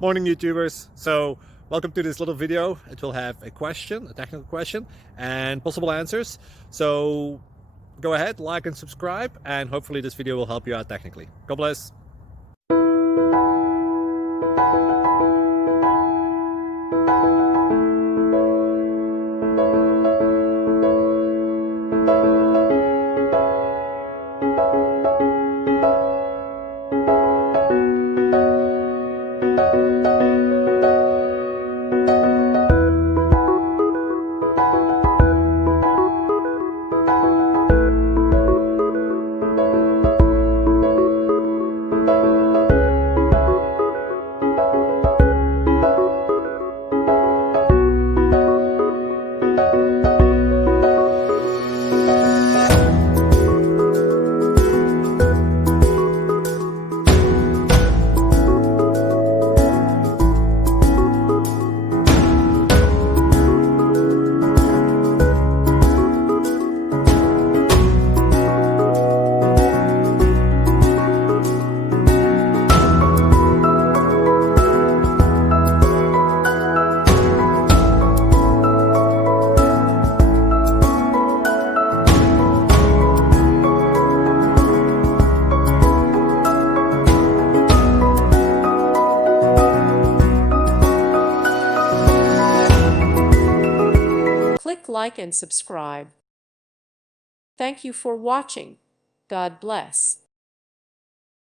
Morning, YouTubers. So welcome to this little video. It will have a question, a technical question, and possible answers. So go ahead, like and subscribe, and hopefully this video will help you out technically. God bless. Click like and subscribe. Thank you for watching. God bless.